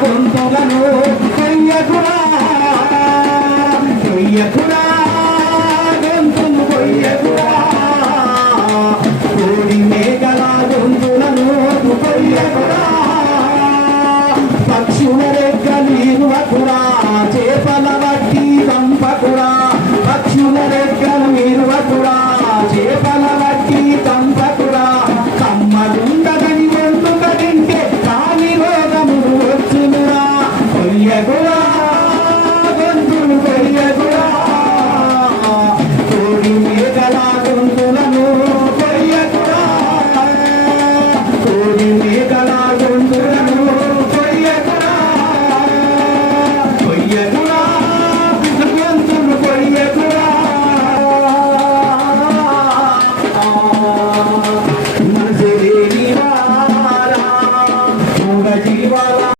గొంతులను కొయ్యకురా కొయ్యకురా గొంతులు కొయ్యకురా కోడి మేఘల గొంతులను కొయ్యకురా పక్షుల రెక్కలు ఇరువకురా చేపల వట్టి చంపకురా పక్షుల రెక్కలు ఇరువకురా చేపల